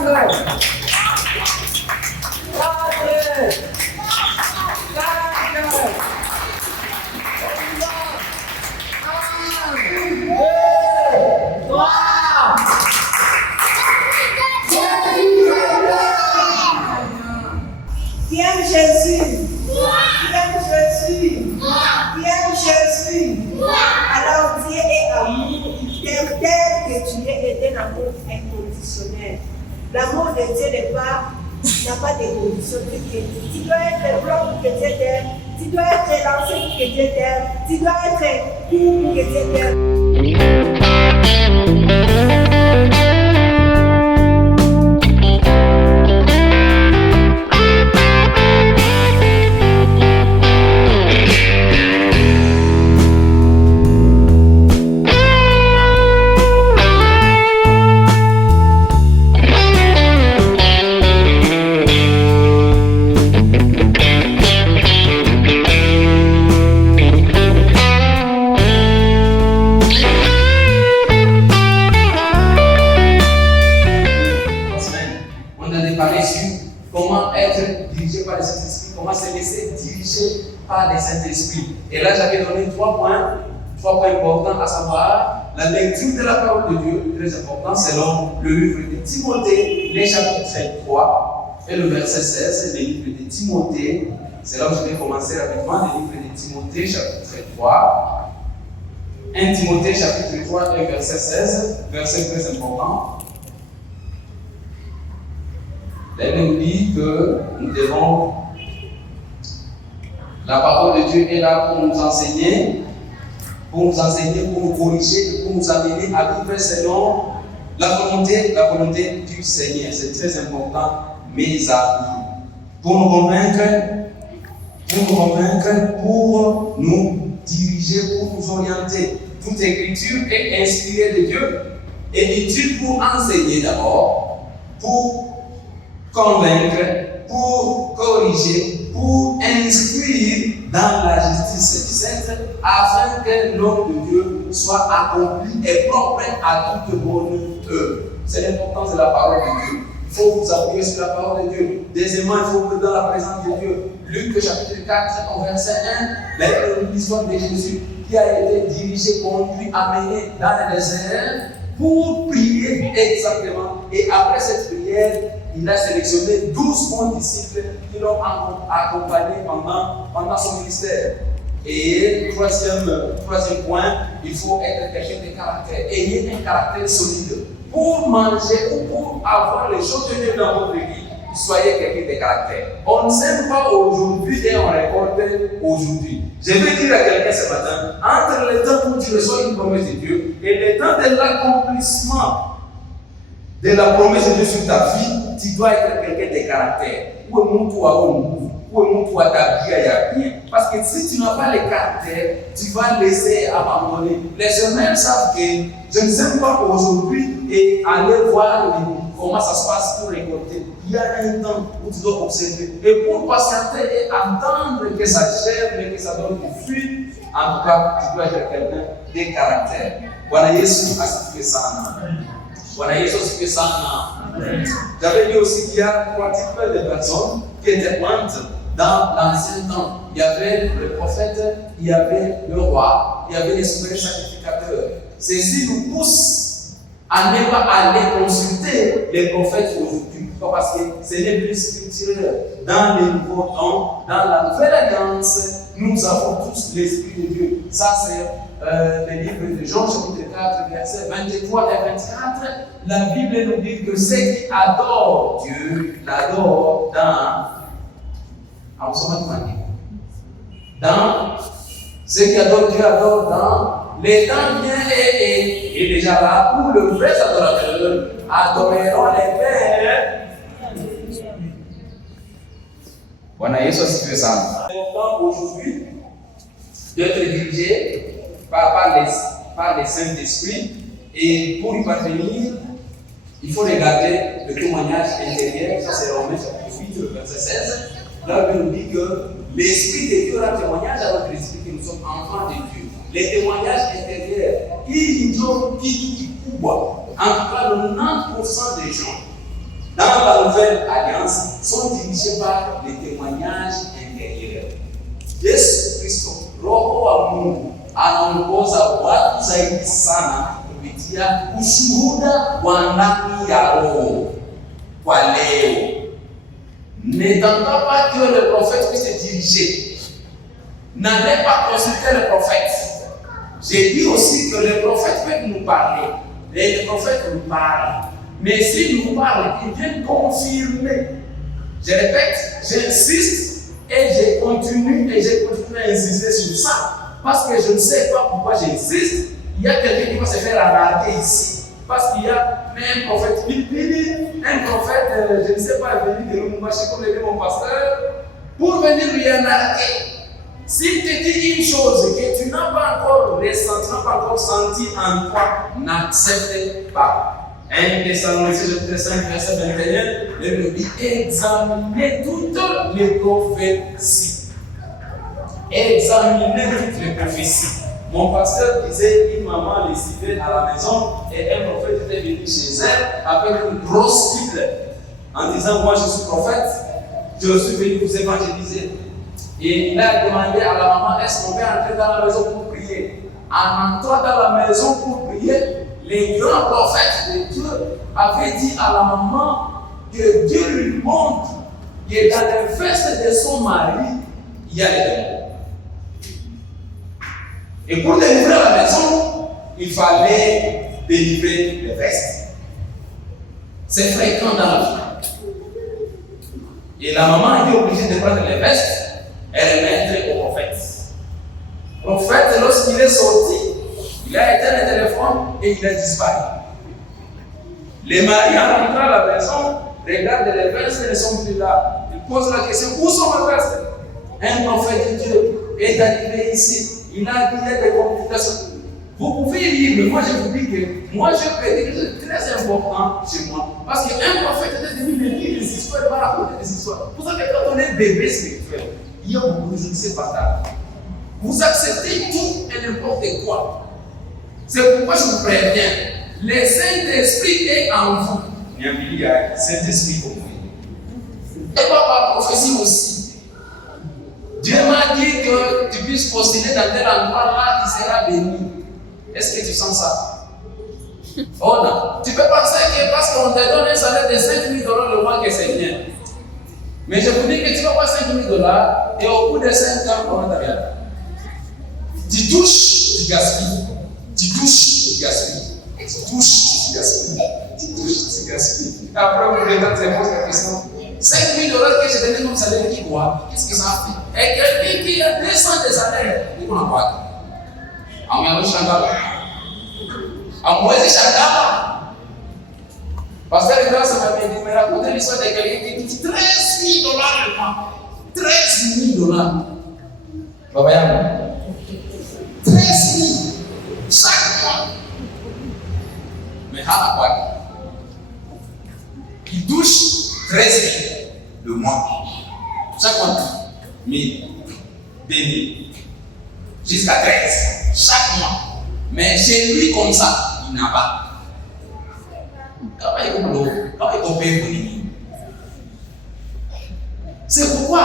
Qui aime Jésus? Qui aime Jésus? Qui aime Jésus? Alors Dieu est amour, il t'aime tel que tu es et un amour inconditionnel. L'amour de Dieu n'a pas de conditions. Tu dois être blanc pour que Dieu t'aime, tu dois être lancé pour que Dieu t'aime, tu dois être court pour que Dieu t'aime. Comment être dirigé par le Saint-Esprit, comment se laisser diriger par le Saint-Esprit. Et là, j'avais donné trois points importants, à savoir la lecture de la parole de Dieu, très important, selon le livre de Timothée, les chapitres 3 et le verset 16, le livre de Timothée. C'est là où je vais commencer rapidement, le livre de Timothée, chapitre 3. 1 Timothée, chapitre 3 et verset 16, verset très important. Elle nous dit que nous devons, la parole de Dieu est là pour nous enseigner, pour nous corriger, pour nous amener à vivre selon la volonté du Seigneur. C'est très important, mes amis. Pour nous convaincre, pour nous diriger, pour nous orienter. Toute écriture est inspirée de Dieu et utile pour enseigner d'abord, pour convaincre, pour corriger, pour instruire dans la justice sainte, afin que l'homme de Dieu soit accompli et propre à toute bonne œuvre. C'est l'importance de la parole de Dieu. Il faut vous appuyer sur la parole de Dieu. Deuxièmement, il faut être dans la présence de Dieu. Luc chapitre 4, verset 1, l'histoire de Jésus qui a été dirigé, conduit, amené dans le désert pour prier exactement. Et après cette prière, il a sélectionné 12 bons disciples qui l'ont accompagné pendant son ministère. Et troisième point, il faut être quelqu'un de caractère. Ayez un caractère solide. Pour manger ou pour avoir les choses de Dieu dans votre vie, soyez quelqu'un de caractère. On ne sème pas aujourd'hui et on récolte aujourd'hui. Je vais dire à quelqu'un ce matin, entre le temps où tu reçois une promesse de Dieu et le temps de l'accomplissement de la promesse de Dieu sur ta vie, tu dois être quelqu'un de caractère. Où est mon toit, où est mon toit bien. Parce que si tu n'as pas le caractère, tu vas laisser abandonner. Les semaines savent que je ne sais pas aujourd'hui et aller voir comment ça se passe pour récolter. Il y a un temps où tu dois observer. Et pour patienter et attendre que ça germe et que ça donne du fruit, en tout cas, tu dois être quelqu'un de caractère. Bwana Yesu asifiwe sana. Bwana Yesu asifiwe sana. J'avais dit aussi qu'il y a 3 types de personnes qui étaient pointes dans l'ancien temps. Il y avait le prophète, il y avait le roi, il y avait les souverains sacrificateurs. Ceci nous pousse à ne pas aller consulter les prophètes aujourd'hui. Parce que ce n'est plus scripturel. Dans les nouveaux temps, dans la nouvelle alliance, nous avons tous l'Esprit de Dieu. Ça, c'est le livre de Jean, chapitre 4, versets 23 et 24. La Bible nous dit que ceux qui adorent Dieu l'adorent dans ceux qui adorent Dieu adorent dans les temps bien et déjà là où le vrai adorateur adoreront les pères. Bwana Yesu asifiwe sana. C'est important aujourd'hui d'être dirigé par les Saint-Esprit et pour y parvenir, il faut regarder le témoignage intérieur, ça c'est Romains chapitre 8, verset 16. Là, on nous dit que l'Esprit de Dieu rend témoignage à notre esprit que nous sommes enfants de Dieu. Les témoignages intérieurs, en tout cas, le 90% des gens la nouvelle alliance sont dirigés par les témoignages intérieurs. Yesu Kristo, Roho wa Mungu anaongoza watu zaidi sana kupitia ushuhuda wa ndani ya Roho. Kwa leo, n'étendant pas que le prophète puisse diriger, n'allez pas consulter le prophète. J'ai dit aussi que le prophète peut nous parler. Les prophètes nous parlent. Mais s'il nous parle, il vient confirmer. Je répète, j'insiste et je continue à insister sur ça. Parce que je ne sais pas pourquoi j'insiste. Il y a quelqu'un qui va se faire arnaquer ici. Parce qu'il y a un prophète un prophète, je ne sais pas, venu de Lumumbashi comme le dit mon pasteur, pour venir lui arnaquer. S'il te dit une chose que tu n'as pas encore ressenti, tu n'as pas encore senti en toi, n'accepte pas. 1 Thessaloniciens chapitre 5, verset 21, il nous dit examinez toutes les prophéties. Examinez toutes les prophéties. Mon pasteur disait une maman les citait à la maison et un prophète était venu chez elle avec une grosse Bible en disant moi je suis prophète, je suis venu vous évangéliser. Et il a demandé à la maman est-ce qu'on peut entrer dans la maison pour prier? En entrant dans la maison pour prier, les grands prophètes de Dieu avaient dit à la maman que Dieu lui montre que dans les fesses de son mari, il y a les démons. Et pour délivrer la maison, il fallait délivrer les vestes. C'est fréquent dans la vie. Et la maman était obligée de prendre les vestes et les mettre au prophète. Le prophète, lorsqu'il est sorti, il a éteint le téléphone et il a disparu. Les maris, en rentrant à la maison, regardent les vestes et ne sont plus là. Ils posent la question où sont mes vestes? Un prophète de Dieu est arrivé ici. Il a dit des complications. Vous pouvez lire, mais moi je vous dis que moi je peux dire que c'est très important chez moi. Parce qu'un prophète est devenu de lire des histoires, il va raconter des histoires. Pour ça que quand on est bébé spirituel, il y a beaucoup de choses qui se partagent. Vous acceptez tout et n'importe quoi. C'est pourquoi je vous préviens. Le Saint-Esprit est en vous. Il y a le Saint-Esprit au vous. Et pas par prophétie aussi. Dieu m'a dit que tu puisses postuler dans tel endroit là, tu seras béni. Est-ce que tu sens ça? Oh non. Tu peux penser que parce qu'on te donne un salaire de 5 000 $ le mois que c'est bien. Mais je vous dis que tu vas avoir 5 000 $ et au bout de 5 ans, comment tu regardes? Tu touches, tu gaspilles. Tu touches, tu gaspilles. Tu touches, tu gaspilles. Tu touches, tu gaspilles. Après, vous voulez te poser la question. 5 000 $ que j'ai donné comme salaire, qui quoi? Qu'est-ce que ça a fait? Et quelqu'un qui a 200 de salaire, il va en avoir. En même temps, en moins de chacun. Parce que les gars, ça m'a dit, mais racontez l'histoire de quelqu'un qui touche 13 000 $ le mois. 13 000 $. Papa Yann. 13 000 chaque mois. Mais à quoi? Il touche 13 000 le mois. Chaque mois, 1 000, 2 000, jusqu'à 13 chaque mois. Mais chez lui, comme ça, il n'a pas. C'est pourquoi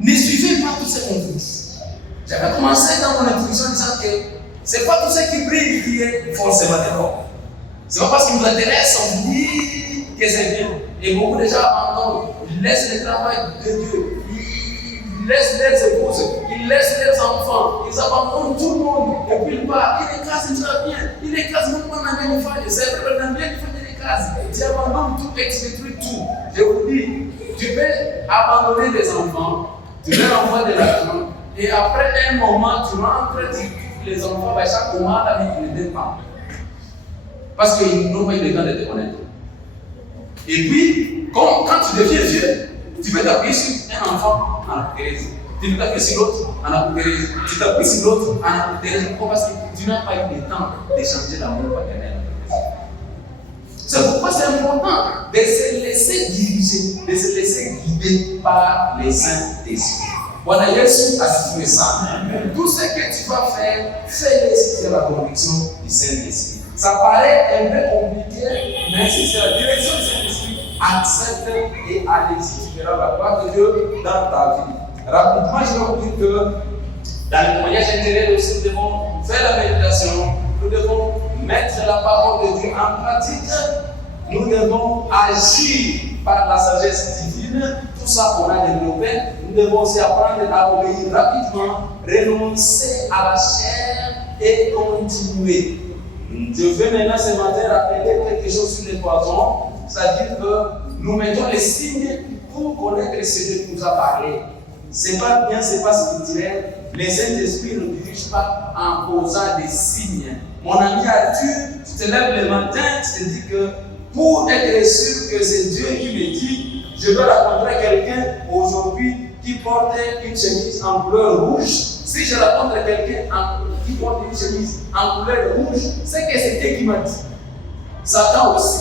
ne suivez pas tous ces conflits. J'avais commencé dans mon introduction en disant que ce n'est pas tout ce qui brille qui est forcément d'accord. Ce n'est pas parce qu'il nous intéresse, on vous dit que c'est bien. Et beaucoup de gens abandonnent, ils laissent le travail de Dieu, ils laissent leurs épouses, ils laissent leurs enfants, ils abandonnent tout le monde. Et puis ils partent, il écrase, il va bien, il écrase même quand on a bien une faille. C'est vrai, on a bien une faille, il écrase. Tu abandonnes tout et tu détruis tout. Je vous dis, tu peux abandonner des enfants, tu leur envoies de l'argent, et après un moment, tu rentres, tu tues les enfants, chaque moment, la vie ne les pas. Parce qu'ils n'ont pas eu le temps de te connaître. Et puis, quand tu deviens vieux, tu peux t'appuyer sur un enfant en apothérise. Tu peux t'appuyer sur l'autre en apothérise. Tu t'appuies sur l'autre en apothérise. Pourquoi? Parce que tu n'as pas eu le temps d'échanger l'amour paternel. C'est pourquoi c'est important de se laisser diriger, de se laisser guider par les Saint-Esprit. Voilà, Jésus a dit ça. Tout ce que tu vas faire, fais-le si tu as la conviction du Saint-Esprit. Ça paraît un peu compliqué, mais si c'est la direction du Saint-Esprit, accepte et allez-y, tu verras la gloire de Dieu dans ta vie. Rapidement, je vais vous dire que dans le témoignage intérieur aussi, nous devons faire la méditation, nous devons mettre la parole de Dieu en pratique, nous devons agir par la sagesse divine. Tout ça qu'on a développé, nous devons aussi apprendre à obéir rapidement, renoncer à la chair et continuer. Je vais maintenant ce matin rappeler quelque chose sur les poisons, c'est-à-dire que nous mettons les signes pour connaître ce que nous a parlé. C'est pas bien, c'est pas spirituel. Les Saint-Esprit ne dirigent pas en posant des signes. Mon ami Arthur, tu te lèves le matin, tu te dis que pour être sûr que c'est Dieu qui me dit, je dois rencontrer quelqu'un aujourd'hui qui porte une chemise en couleur rouge. Si je rencontre quelqu'un qui porte une chemise en couleur rouge, c'est que c'est Dieu qui m'a dit. Satan aussi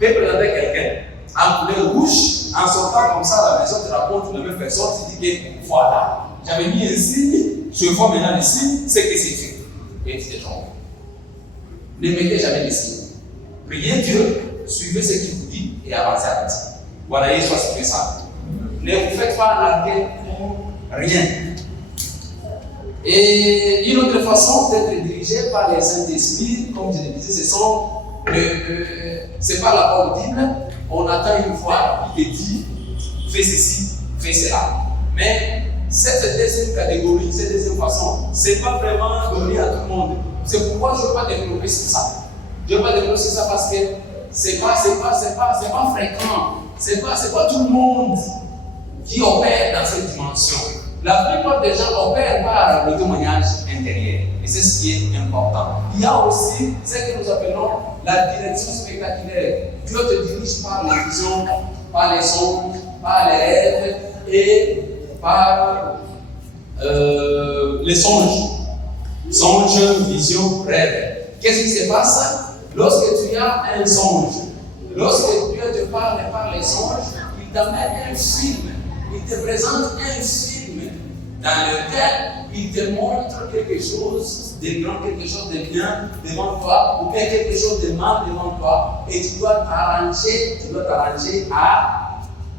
peut présenter quelqu'un en couleur rouge, en sortant comme ça à la maison, tu racontes la même personne, tu dis que voilà, j'avais mis un signe, je vois maintenant le signe, c'est que c'est Dieu. Et tu te trompes. Ne mettez jamais de signes. Priez Dieu, suivez ce qu'il vous dit et avancez à partir. Voilà, il soit ce que ça. Ne vous faites pas larguer pour rien. Et une autre façon d'être dirigé par les Saint-Esprit, comme je le disais, c'est pas la parole audible. On attend une fois, il te dit, fais ceci, fais cela. Mais cette deuxième catégorie, cette deuxième façon, c'est pas vraiment donné à tout le monde. C'est pourquoi je ne veux pas développer sur ça. Je ne veux pas développer sur ça parce que c'est pas fréquent. C'est pas tout le monde qui opère dans cette dimension. La plupart des gens opèrent par le témoignage intérieur. Et c'est ce qui est important. Il y a aussi ce que nous appelons la direction spectaculaire. Dieu te dirige par les visions, par les songes, par les rêves et par les songes. Songe, vision, rêve. Qu'est-ce qui se passe lorsque tu as un songe? Lorsque Dieu te parle par les songes, il t'amène un film. Il te présente un film dans lequel il te montre quelque chose de grand, quelque chose de bien devant toi, ou bien quelque chose de mal devant toi, et tu dois t'arranger à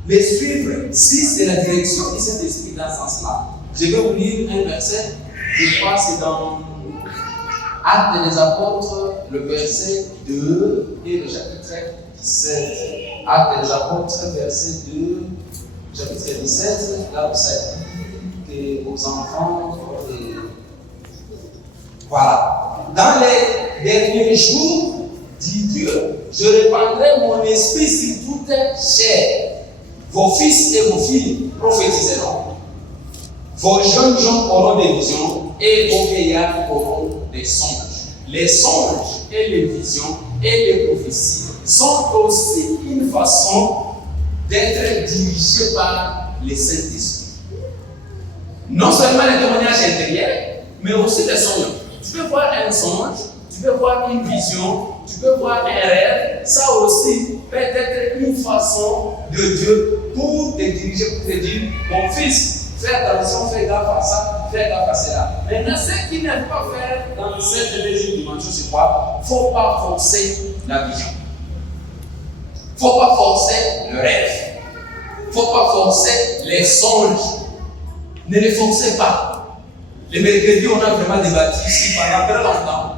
les suivre. Si c'est la direction du Saint-Esprit dans ce sens-là, je vais vous lire un verset, je crois que c'est dans Actes des Apôtres, le verset 2 et le chapitre 17. Actes des Apôtres, verset 2, chapitre 17, là où ça dit que aux enfants, voilà. Dans les derniers jours, dit Dieu, je répandrai mon esprit sur toute chair. Vos fils et vos filles prophétiseront. Vos jeunes gens auront des visions et vos vieillards auront des songes. Les songes et les visions et les prophéties sont aussi une façon d'être dirigé par les Saint-Esprit. Non seulement les témoignages intérieurs, mais aussi les songes. Tu peux voir un songe, tu peux voir une vision, tu peux voir un rêve. Ça aussi peut être une façon de Dieu pour te diriger, pour te dire, mon fils, fais attention, fais gaffe à ça, fais gaffe à cela. Maintenant, ce qu'il ne faut pas faire dans cette deuxième dimension, c'est quoi? Il ne faut pas forcer la vision. Il ne faut pas forcer le rêve. Il ne faut pas forcer les songes. Ne les forcez pas. Le mercredi, on a vraiment débattu ici pendant très longtemps.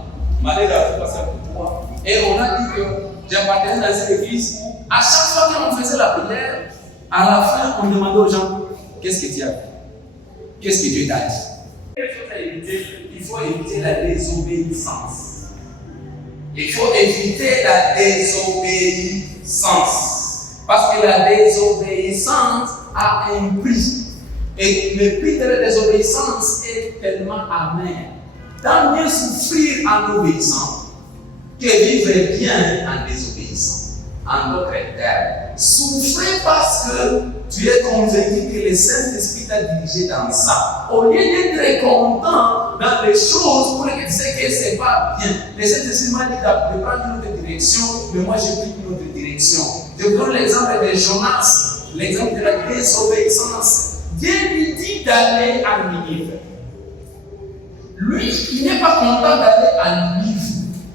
Malgré la passé pour moi. Et on a dit que j'appartenais dans cette église. À chaque fois qu'on faisait la prière, à la fin, on demandait aux gens, qu'est-ce que tu as fait? Qu'est-ce que Dieu t'a dit? Il faut éviter la désobéissance. Il faut éviter la désobéissance. Parce que la désobéissance a un prix. Et le prix de la désobéissance est tellement amer. Tant mieux souffrir en obéissant que vivre bien en désobéissant. En d'autres termes, souffrir parce que tu es convaincu que le Saint-Esprit t'a dirigé dans ça. Au lieu d'être content dans les choses pour que tu sais que ce n'est pas bien. Le Saint-Esprit m'a dit de prendre une autre direction, mais moi j'ai pris une autre direction. Je donne l'exemple de Jonas, l'exemple de la désobéissance. Dieu lui dit d'aller à Ninive. Lui, il n'est pas content d'aller à Ninive.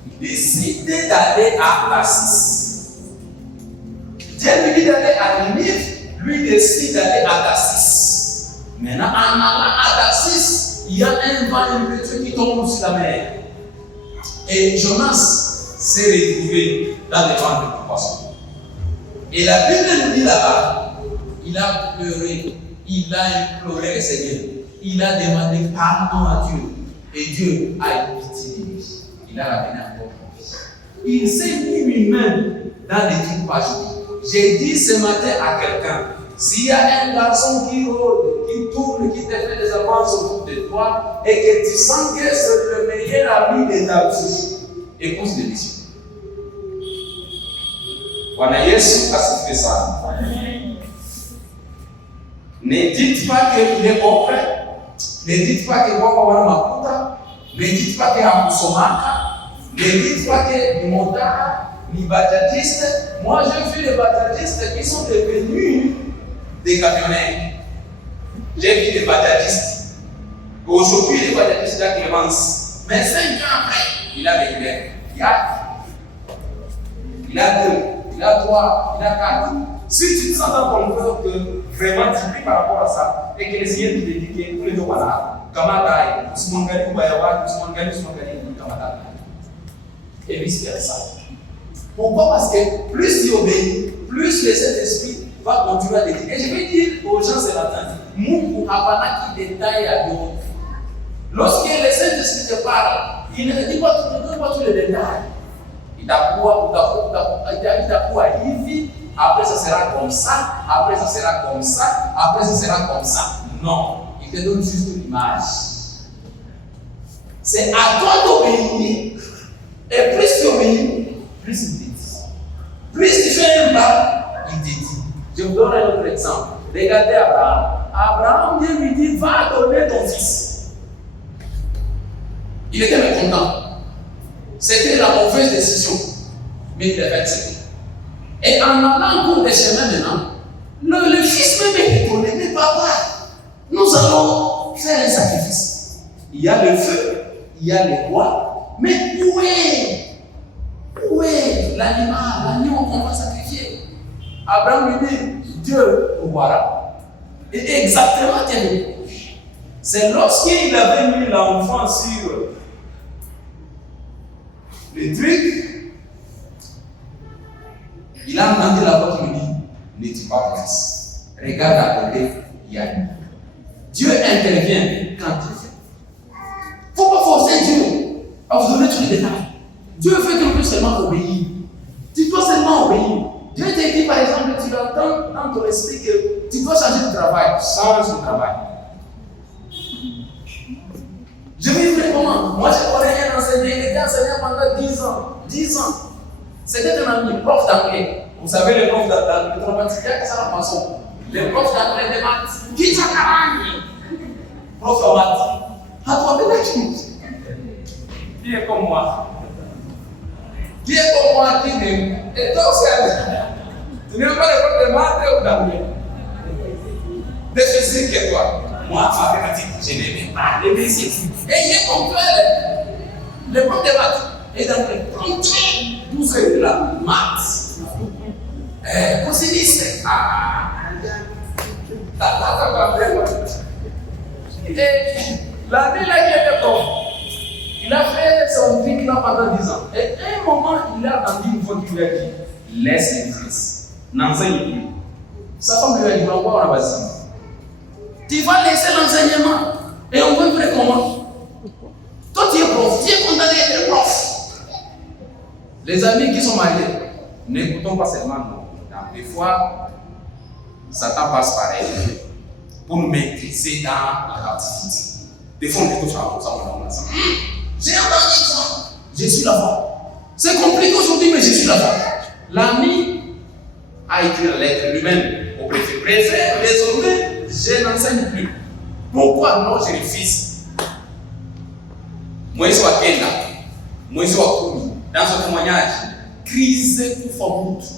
Il décide d'aller à Tarsis. Dieu lui lieu d'aller à Ninive, lui décide d'aller à Tarsis. Maintenant, en allant à Tarsis, il y a un vent impétueux qui tombe sur la mer. Et Jonas s'est retrouvé dans les vents de poisson. Et la Bible nous dit là-bas, il a pleuré, il a imploré le Seigneur, il a demandé pardon à Dieu. Et Dieu a eu pitié de lui. Il a ramené encore une vie. Il s'est mis lui-même dans les trucs pas jolis. J'ai dit ce matin à quelqu'un, s'il y a un garçon qui rôde, qui tourne, qui te fait des avances autour de toi, et que tu sens que c'est le meilleur ami de ta vie, épouse de mission. Voilà, Yesu asifiwe sana. Ne dites pas qu'il est auprès. Ne dites pas que Baba wana makuta. Ne dites pas que hakusomaka. Ne dites pas que ni motara, ni bajadiste. Moi, j'ai vu des bajadistes qui sont devenus des camionneurs. J'ai vu des bajadistes. Aujourd'hui, les bajadistes de la Clémence. Mais 5 ans après, il a des clés. Il a 2. Il a 3, il a 4. Si tu te sens dans ton cœur que vraiment tu pries par rapport à ça, et que le Seigneur te dit que tous les deux voilà, Kamadaï, Ousmangani, Bayawa, Ousmangani, Kamadaï. Et vice-versa. Pourquoi? Parce que plus tu obéis, plus le Saint-Esprit va continuer à te dire. Et je vais dire aux gens ce matin, Mungu hapana qui détaille à d'autres. Lorsque le Saint-Esprit te parle, il ne te dit pas tous les détails. Itakuwa hivi, après ça sera comme ça, après ça sera comme ça, après ça sera comme ça. Non, il te donne juste l'image. C'est à toi d'obéir, et plus tu obéis, plus il te dit. Plus tu fais un pas, il te dit. Je vous donne un autre exemple. Regardez Abraham. Abraham vient lui dire, va donner ton fils. Il était mécontent. C'était la mauvaise décision, mais il avait accepté. Et en allant au cours des chemins maintenant, le fils même est étonné, mais papa, nous allons faire un sacrifice. Il y a le feu, il y a les bois, mais où est l'animal, l'agneau qu'on va sacrifier? Abraham lui dit, Dieu voilà. Et exactement quel. C'est lorsqu'il avait mis l'enfant sur le truc, il a entendu la voix qui lui dit, ne tue pas ton fils. Regarde à côté, il y a une. Dieu intervient quand il fait. Il ne faut pas forcer Dieu à vous donner tous les détails. Dieu veut que nous seulement obéir. Tu dois seulement obéir. Dieu te dit par exemple, tu entends dans ton esprit que tu dois changer de travail. Change de travail. Je vais vous dire comment. Moi, je connais un enseignant, il était enseignant pendant 10 ans. 10 ans. C'était un ami, prof d'anglais. Vous savez, les profs d'anglais, le traumatisme, il y a que ça la façon. Les profs d'anglais de maths, qui t'accampagne? Prof de maths. Attendez la chose. Qui est comme moi? Qui est comme moi qui n'aime? Et toi aussi, tu n'aimes pas les profs de maths ou d'anglais? De physique que toi. Moi, mathématiques, je n'aimais pas les physiques. Et il est comme toi, les profs de maths. Et donc, tout ce là, maths, cosinus, et l'année là qui était prof, il a fait son truc là pendant 10 ans. Et à un moment, il a entendu une fois qu'il lui a dit, laisse les fils, n'enseigne plus. Sa femme lui a dit, on va voir vas-y. Tu vas laisser l'enseignement et on va faire comment? Toi, tu es prof, tu es condamné à être prof. Les amis qui sont mariés, n'écoutons pas seulement nous. Des fois, Satan passe par elle pour nous maîtriser dans la captivité. Des fois, on écoute ça. J'ai entendu ça. Je suis là-bas. C'est compliqué aujourd'hui, mais je suis là-bas. L'ami a écrit la lettre lui-même au préfet. Préfet, désormais, je n'enseigne plus. Pourquoi non, je refuse? Moïse wa Kenda, Moïse wa Kumi, dans son témoignage, crise kufa mtu.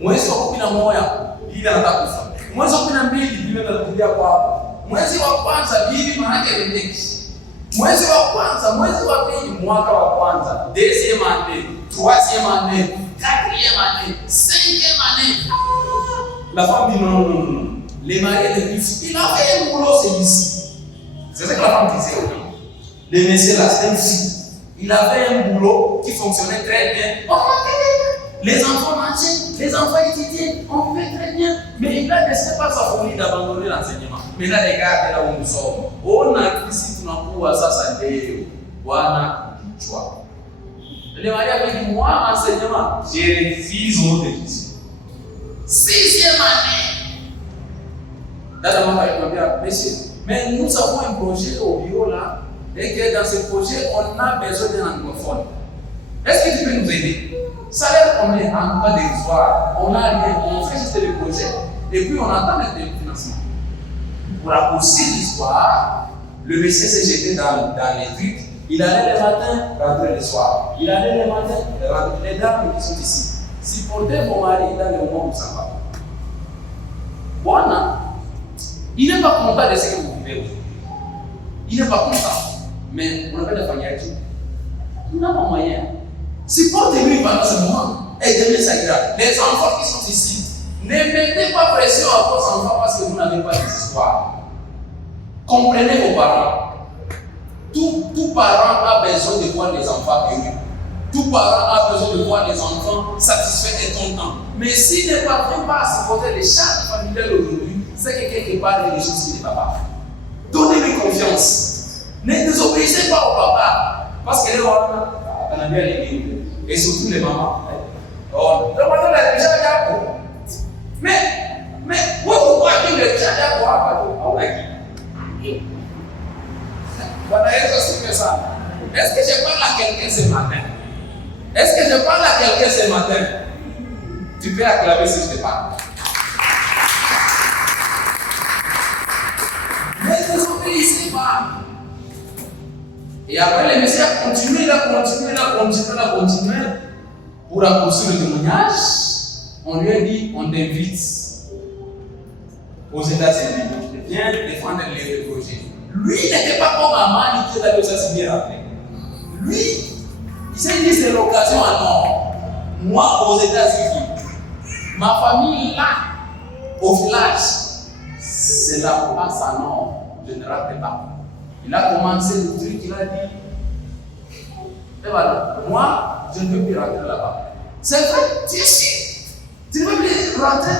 Mwezi wa 11 Bibi anataka kufa. Mwezi wa 12 Bibi anakuja kwako. Mwezi wa kwanza Bibi maana yake ni mwezi wa kwanza, mwezi wa pili, mwaka wa kwanza, deuxième année, troisième année, quatrième année, cinquième année. La femme dit non. Les mariés de lui, il a fait un boulot, celui-ci. C'est ce que la femme disait. Le monsieur là, c'est un fou. Il avait un boulot qui fonctionnait très bien. Les enfants mangeaient, les enfants étudiaient, on fait très bien. Mais il a décidé par sa folie d'abandonner l'enseignement. Mais là, regardez là où nous sommes. On a ici, tout d'un coup, à ça, ça dit, voilà, tu vois. Le mari avait dit, moi, enseignement, j'ai refusé au début. 6e année. Là, la maman m'a dit, monsieur, mais nous avons un projet au bureau là, et que dans ce projet, on a besoin d'un anglophone. Est-ce que tu peux nous aider? Salaire combien? En cas d'histoire, on n'a rien, on fait juste le projet, et puis on attend le financement. Pour raccourcir l'histoire, le monsieur s'est jeté dans les trucs. Il allait le matin, rentrer le soir. Il allait le matin, rentrer. Les dames qui sont ici, supportez vos maris dans le moment où ça va. Voilà. Il n'est pas content de ce que vous vivez aujourd'hui. Il n'est pas content. Mais on appelle la famille à qui? Il n'a pas moyen. Supportez-lui pendant ce moment. Et demain, ça ira. Les enfants qui sont ici, ne mettez pas pression à vos enfants parce que vous n'avez pas d'histoire. Comprenez vos parents. Tout parent a besoin de voir les enfants heureux. Tout parent a besoin de voir les enfants satisfaits et contents. Mais s'il ne parvient pas à supporter les charges familiales aujourd'hui, c'est que quelque part il y a des choses qui ne vont pas. Donnez-lui confiance. Ne désobéissez pas au papa. Parce que les mamans, on a bien les et surtout les mamans. Oh, le matin, il a déjà mais, pourquoi il a déjà voilà, est-ce que je parle à quelqu'un ce matin? Est-ce que je parle à quelqu'un ce matin? Tu peux acclamer si je te parle. Ne désobéissez pas. Et après, le monsieur a continué, pour raccourcir le témoignage. On lui a dit, on t'invite aux États-Unis. Viens défendre le projet. Lui, il n'était pas comme maman, il était dans les États-Unis après. Lui, il s'est dit, c'est l'occasion à non. Moi, aux États-Unis, ma famille là, au village, c'est la place à non. Je ne rate pas. Il a commencé le truc, il a dit, et voilà, moi, je ne veux plus rentrer là-bas. C'est vrai, tu es ici. Tu ne veux plus rentrer?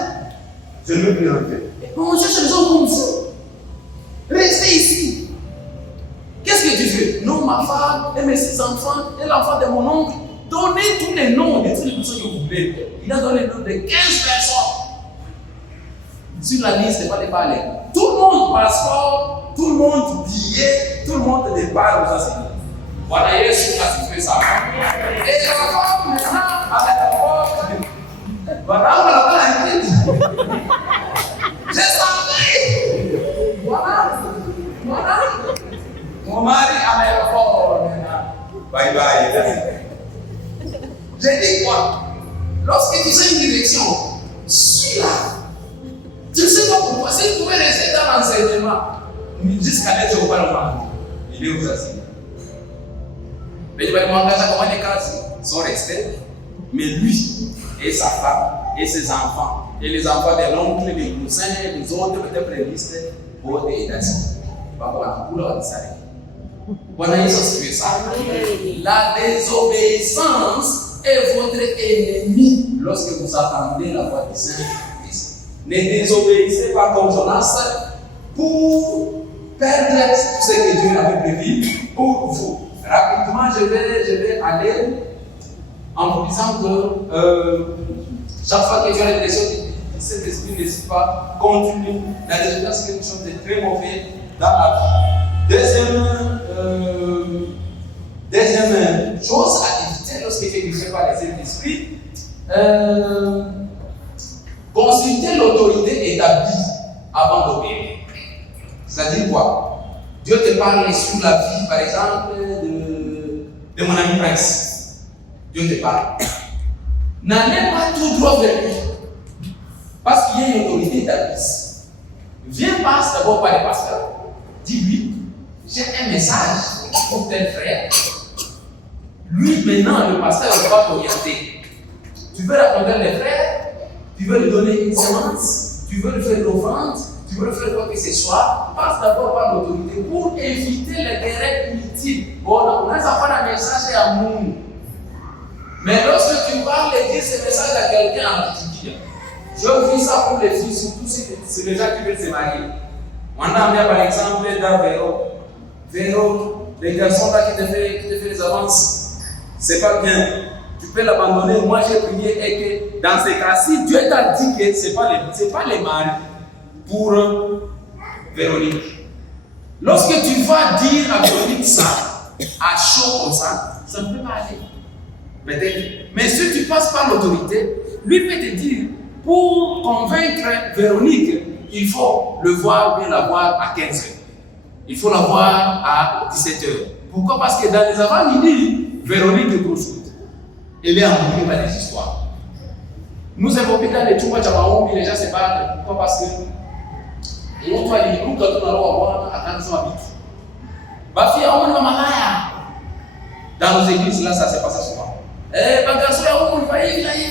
Je ne veux plus rentrer. On cherche les gens comme vous. Restez ici. Qu'est-ce que tu fais? Non, ma femme et mes 6 enfants et l'enfant de mon oncle. Donnez tous les noms de toutes les personnes que vous voulez. Il a donné le nom de 15 personnes. Sur la liste, pas de parler. Tout le monde passeport, tout le monde billet, tout le monde départ aux États-Unis. Voilà, Jésus a fait ça. Et la femme maintenant, avec la porte, voilà, on va la tête. Je savais. Voilà. Mon mari à l'aéroport maintenant. Bye bye. J'ai dit quoi? Lorsque tu sais une direction, suis-la. Tu ne sais pas pourquoi. Si tu pouvais rester dans l'enseignement, jusqu'à l'aide, je ne parle pas. Il est aux États-Unis. Mais je vais demander à comment les cas sont restés. Mais lui, et sa femme, et ses enfants, et les enfants de l'oncle, des cousins, et les autres, peut-être prélistes, pour les États-Unis. Voilà, ils ont fait ça. La désobéissance est votre ennemi lorsque vous attendez la voix du Saint-Christ. Ne désobéissez pas comme Jonas pour perdre ce que Dieu avait prévu pour vous. Rapidement, je vais aller en vous disant que chaque fois que tu as l'impression que cet esprit ne suit pas, continue. La désobéissance est quelque chose de très mauvais dans la vie. Deuxième chose à éviter lorsque tu es dirigé par les esprits, consulter l'autorité établie avant d'obéir. C'est-à-dire quoi? Dieu te parle sur la vie, par exemple, de mon ami Prince. Dieu te parle. N'allez pas tout droit vers lui. Parce qu'il y a une autorité établie. Viens passe d'abord par le pasteur. Dis-lui, j'ai un message pour tel frère. Lui, maintenant, le pasteur va t'orienter. Tu veux raconter les frères, tu veux lui donner une semence, tu veux lui faire l'offrande, tu veux lui faire quoi que ce soit, passe d'abord par l'autorité pour éviter les querelles inutiles. Bon, on a pas un message à monde. Mais lorsque tu parles et dis ce message à quelqu'un en particulier, je vis ça pour les filles, surtout si c'est les gens qui veulent se marier. On a bien par exemple dans Véro, les garçons là qui te fait les avances, c'est pas bien. Tu peux l'abandonner. Moi j'ai prié et que dans ces cas-ci, Dieu t'a dit que c'est pas les maris pour Véronique. Lorsque tu vas dire à Véronique ça, à chaud comme ça ne peut pas aller. Peut-être. Mais si tu passes par l'autorité, lui peut te dire, pour convaincre Véronique, il faut le voir ou bien la voir à 15h. Il faut la voir à 17h. Pourquoi? Parce que dans les avant-midi, Véronique est grosse. Elle est embrouillée par des histoires. Nous évoquons dans les Tchouba Tchabaoum, les gens se battent. Pourquoi? Parce que nous, quand on a voir à 15 ans, on va malaya. Dans nos églises, là, ça se passe souvent. Eh, garçon, on va y aller.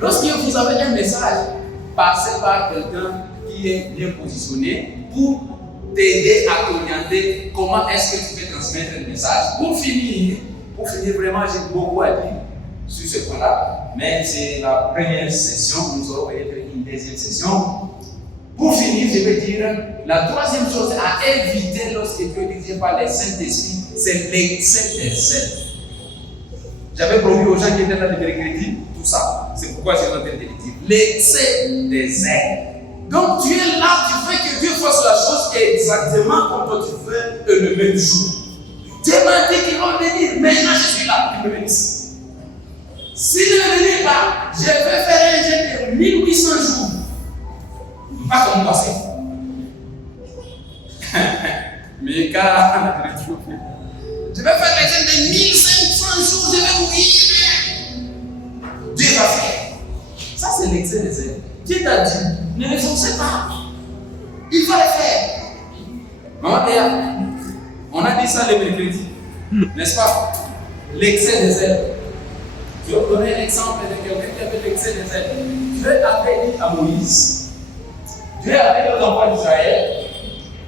Lorsque vous avez un message, passez par quelqu'un qui est bien positionné pour t'aider à t'orienter comment est-ce que tu peux transmettre le message. Pour finir, vraiment, j'ai beaucoup à dire sur ce point-là, mais c'est la première session, nous aurons peut-être une deuxième session. Pour finir, je vais dire, la troisième chose à éviter lorsque Dieu est dirigé par les Saint-Esprit, c'est l'excès des zèles. J'avais promis aux gens qui étaient là de mercredi tout ça. C'est pourquoi j'ai tenté de le dire. L'excès des zèles. Donc tu es là, tu veux que Dieu fasse la chose exactement comme toi tu veux le même jour. Dieu m'a dit qu'il va venir. Maintenant je suis là, il me bénisse. S'il ne venait pas, je vais faire un jeûne de 1800 jours. Pas comme passé. Mais car je vais faire les jeûnes de 1500 jours, je vais mourir. Dieu va faire. Ça c'est l'excès des zèles. Dieu t'a dit, ne le forcez pas. Il va le faire. Maman Théa, on a dit ça le mercredi, n'est-ce pas? L'excès des zèles. Je vais vous donner un exemple de quelqu'un qui avait l'excès des zèles. Dieu avait dit à Moïse, Dieu avait dit aux enfants d'Israël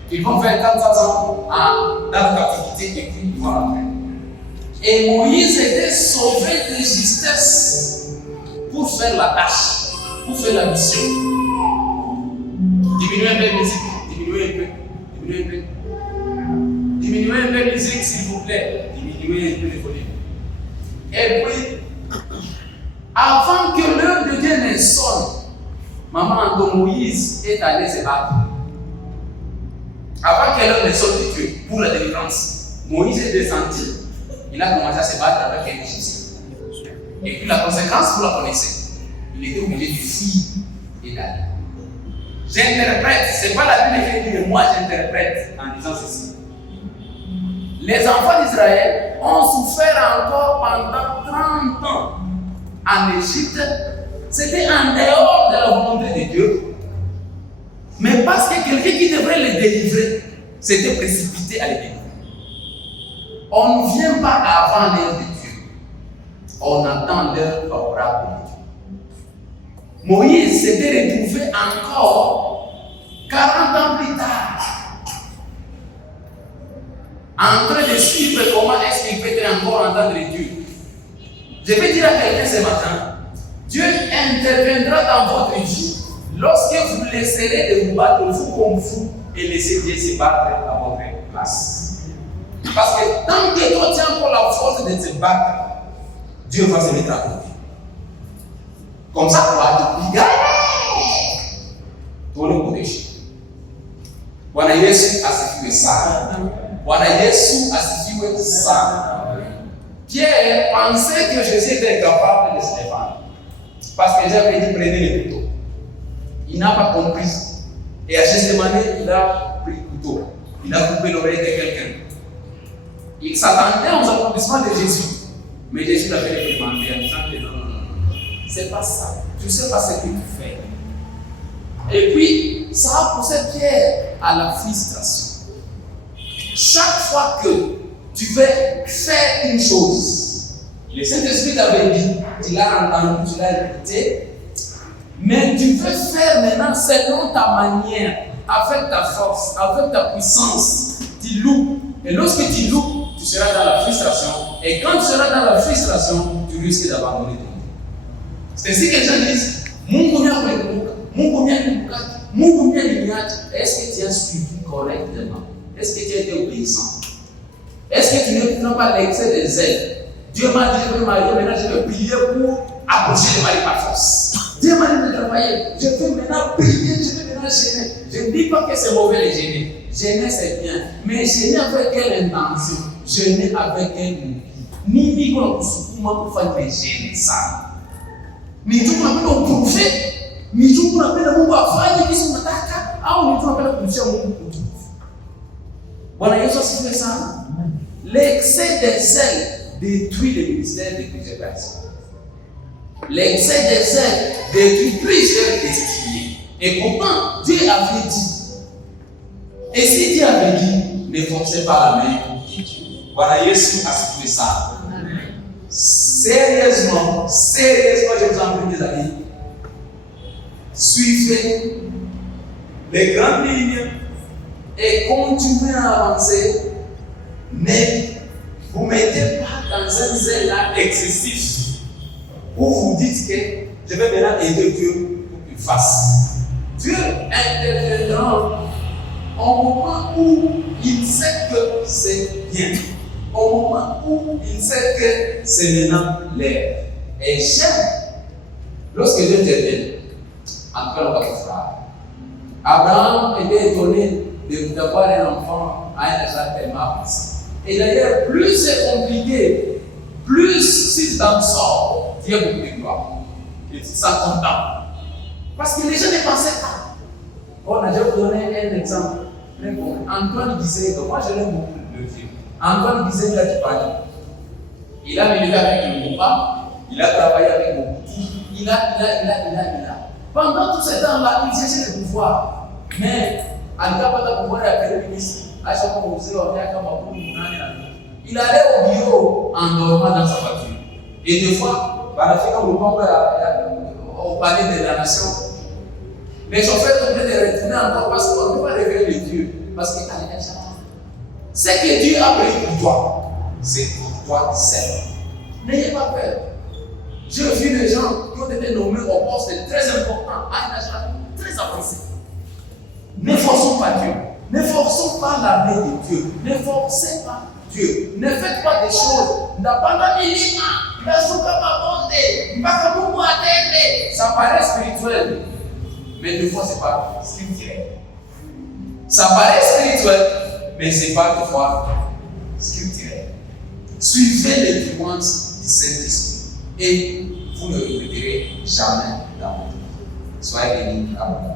qu'ils vont faire 400 ans dans la captivité et puis ils vont rentrer. Et Moïse était sauvé de justesse pour faire la tâche, pour faire la mission. Diminuez un peu la musique, diminuez un peu la musique s'il vous plaît, diminuez un peu les volumes. Et puis, avant que l'heure de Dieu ne sonne, maman de Moïse est allée se battre. Avant que l'heure ne sonne de Dieu pour la délivrance, Moïse est descendu. Il a commencé à se battre avec un Égyptien. Et puis la conséquence, vous la connaissez. Il était obligé de fuir et d'aller. J'interprète, ce n'est pas la Bible qui dit, mais moi j'interprète en disant ceci. Les enfants d'Israël ont souffert encore pendant 30 ans en Égypte. C'était en dehors de la volonté de Dieu. Mais parce que quelqu'un qui devrait les délivrer s'était précipité à les délivrer. On ne vient pas avant l'heure de Dieu. On attend l'heure favorable de Dieu. Moïse s'était retrouvé encore 40 ans plus tard en train de suivre comment est-ce qu'il peut encore entendre Dieu. Je vais dire à quelqu'un ce matin, Dieu interviendra dans votre vie lorsque vous laisserez de vous battre vous comme vous et laissez Dieu se battre à votre place. Parce que tant que toi tu as encore la force de te battre, Dieu va se mettre à côté. Comme ça, on va te pigar. Tout le monde est. Bwana Yesu asifiwe sana. Bwana Yesu asifiwe sana. Pierre pensait que Jésus était incapable de se défendre. Parce que Jésus avait dit prenez le couteau. Il n'a pas compris. Et à Gethsémani, il a pris le couteau. Il a coupé l'oreille de quelqu'un. Il s'attendait aux accomplissements de Jésus. Mais Jésus l'avait réprimandé en disant que non. C'est pas ça. Tu ne sais pas ce que tu fais. Et puis, ça a poussé Pierre à la frustration. Chaque fois que tu veux faire une chose, le Saint-Esprit t'avait dit, tu l'as entendu, tu l'as écouté, mais tu veux faire maintenant selon ta manière, avec ta force, avec ta puissance. Tu loupes. Et lorsque tu loupes, tu seras dans la frustration. Et quand tu seras dans la frustration, tu risques d'abandonner ton Dieu. C'est ainsi que les gens disent, est-ce que tu as suivi correctement? Est-ce que tu as été obéissant? Est-ce que tu ne prends pas l'excès des zèle? Dieu m'a dit, je vais marier, maintenant je vais prier pour approcher le mari par force. Dieu m'a dit de travailler, je vais maintenant prier, je vais maintenant gêner. Je ne dis pas que c'est mauvais de gêner. Gêner c'est bien, mais gêner avec quelle intention? Gêner avec quel but? Ni qu'on pour faire des gêner ça. Ni tout qu'on appelle au prophète, ni tout qu'on appelle au Mungu afanye kisi unataka, au ni tout qu'on appelle au kumshia Mungu kutu. Bwana Yesu asifiwe sana. L'excès des zèle détruit le ministère de plusieurs personnes. L'excès des zèle détruit plusieurs destinées. Et pourtant, Dieu avait dit. Et si Dieu avait dit, ne forcez pas la main de Dieu. Bwana Yesu asifiwe sana. Sérieusement, je vous en prie, mes amis, suivez les grandes lignes et continuez à avancer, mais vous ne mettez pas dans un zèle excessif où vous dites que je vais maintenant aider Dieu pour qu'il fasse. Dieu interviendra au moment où il sait que c'est bien. Au moment où il sait que c'est maintenant l'heure. Et j'aime, lorsque Dieu t'aide, en tout cas, on va te faire. Abraham était étonné d'avoir un enfant à un âge tellement avancé. Et d'ailleurs, plus c'est compliqué, plus si t'en sors, Dieu beaucoup de gloire. Et tu te sens content. Parce que les gens ne pensaient pas. On a déjà donné un exemple. Antoine disait que moi je l'aime beaucoup le Dieu. Antoine disait qu'il a du panier. Il a milité avec le Moupa, il a travaillé avec Mobutu, il a. Pendant tout ce temps-là, il cherchait le pouvoir. Mais, à l'époque, pouvoir est ministre. À chaque fois qu'on faisait, on est à Kamapou, il allait au bureau en dormant dans sa voiture. Et des fois, par la fin, on le prend au palais de la nation. Les chauffeurs sont de retourner encore parce qu'on ne peut pas révéler les dieux. Parce qu'il a déjà. Ce que Dieu a pris pour toi, c'est pour toi seul. N'ayez pas peur. J'ai vu des gens qui ont été nommés au poste très important, à un âge très avancé. Ne forçons pas Dieu. Ne forçons pas la main de Dieu. Ne forcez pas Dieu. Ne faites pas des choses. Ça paraît spirituel. Mais des fois, ce n'est pas spirituel. Ça paraît spirituel, mais ce n'est pas des fois spirituel. Suivez les nuances du Saint-Esprit et vous ne regretterez jamais dans votre vie. Soyez bénis. Amen.